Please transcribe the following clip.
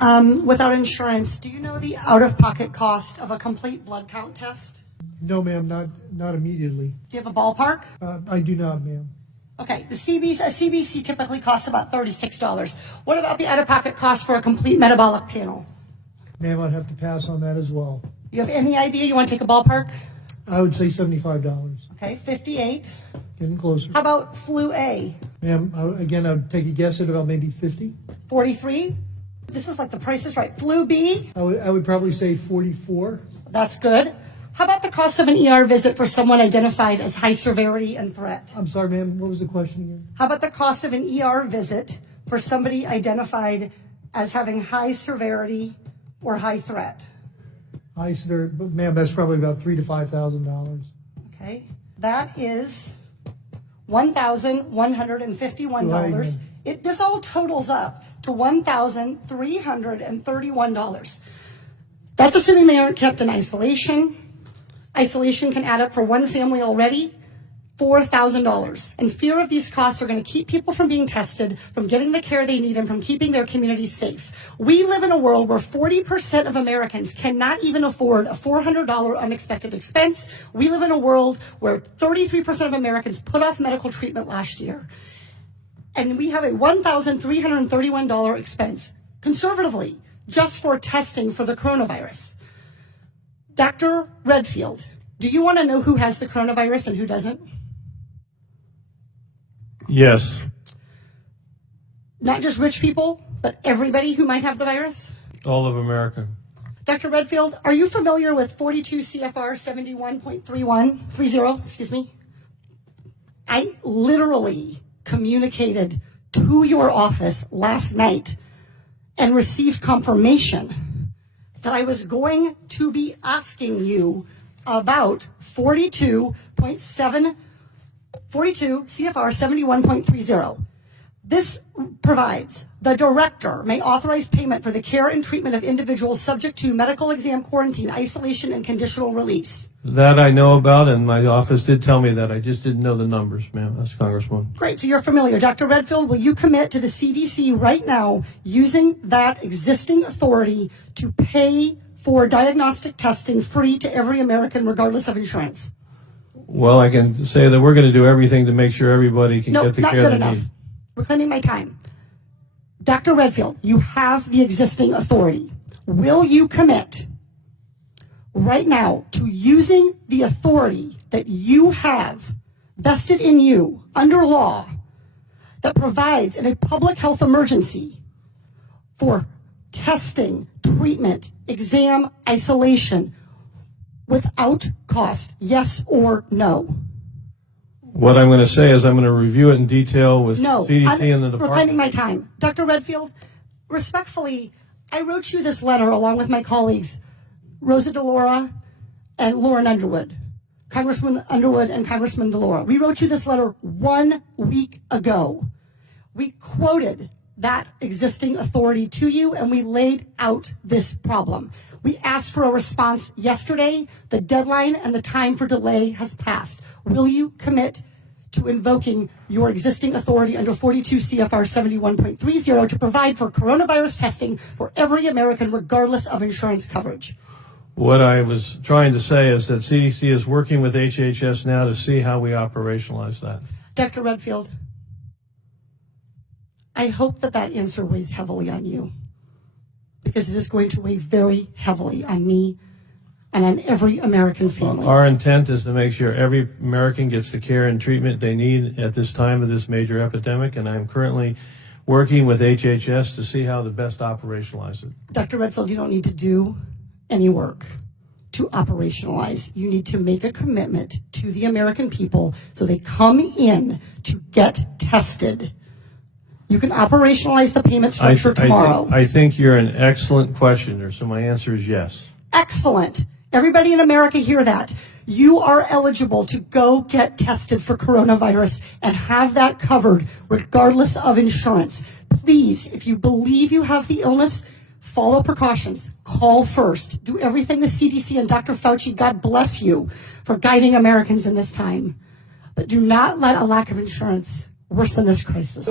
without insurance, do you know the out-of-pocket cost of a complete blood count test? No, ma'am, not immediately. Do you have a ballpark? I do not, ma'am. Okay, a CBC typically costs about $36. What about the out-of-pocket cost for a complete metabolic panel? Ma'am, I'd have to pass on that as well. You have any idea? You want to take a ballpark? I would say $75. Okay, 58. Getting closer. How about flu A? Ma'am, I would take a guess at about maybe 50. 43. This is like the Price is Right. Flu B? I would probably say 44. That's good. How about the cost of an ER visit for someone identified as high severity and threat? I'm sorry, ma'am, what was the question again? How about the cost of an ER visit for somebody identified as having high severity or high threat? High severity, but ma'am, that's probably about $3,000 to $5,000. Okay, that is $1,151. This all totals up to $1,331. That's assuming they aren't kept in isolation. Isolation can add up for one family already, $4,000. And fear of these costs are going to keep people from being tested, from getting the care they need, and from keeping their communities safe. We live in a world where 40% of Americans cannot even afford a $400 unexpected expense. We live in a world where 33% of Americans put off medical treatment last year. And we have a $1,331 expense, conservatively, just for testing for the coronavirus. Dr. Redfield, do you want to know who has the coronavirus and who doesn't? Yes. Not just rich people, but everybody who might have the virus? All of America. Dr. Redfield, are you familiar with 42 CFR 71.30, excuse me? I literally communicated to your office last night and received confirmation that I was going to be asking you about 42 CFR 71.30. This provides the director may authorize payment for the care and treatment of individuals subject to medical exam, quarantine, isolation, and conditional release. That I know about, and my office did tell me that. I just didn't know the numbers, ma'am. That's Congresswoman. Great, so you're familiar. Dr. Redfield, will you commit to the CDC right now using that existing authority to pay for diagnostic testing free to every American regardless of insurance? Well, I can say that we're going to do everything to make sure everybody can get the care they need. No, not good enough. Reclaiming my time. Dr. Redfield, you have the existing authority. Will you commit right now to using the authority that you have vested in you under law that provides in a public health emergency for testing, treatment, exam, isolation without cost? Yes or no? What I'm going to say is I'm going to review it in detail with CDC and the department. Reclaiming my time. Dr. Redfield, respectfully, I wrote you this letter along with my colleagues, Rosa DeLaura and Lauren Underwood, Congressman Underwood and Congressman DeLaura. We wrote you this letter 1 week ago. We quoted that existing authority to you, and we laid out this problem. We asked for a response yesterday. The deadline and the time for delay has passed. Will you commit to invoking your existing authority under 42 CFR 71.30 to provide for coronavirus testing for every American regardless of insurance coverage? What I was trying to say is that CDC is working with HHS now to see how we operationalize that. Dr. Redfield, I hope that answer weighs heavily on you, because it is going to weigh very heavily on me and on every American family. Our intent is to make sure every American gets the care and treatment they need at this time of this major epidemic, and I'm currently working with HHS to see how to best operationalize it. Dr. Redfield, you don't need to do any work to operationalize. You need to make a commitment to the American people so they come in to get tested. You can operationalize the payment structure tomorrow. I think you're an excellent questioner, so my answer is yes. Excellent. Everybody in America hear that. You are eligible to go get tested for coronavirus and have that covered regardless of insurance. Please, if you believe you have the illness, follow precautions. Call first. Do everything the CDC and Dr. Fauci, God bless you, for guiding Americans in this time. But do not let a lack of insurance worsen this crisis.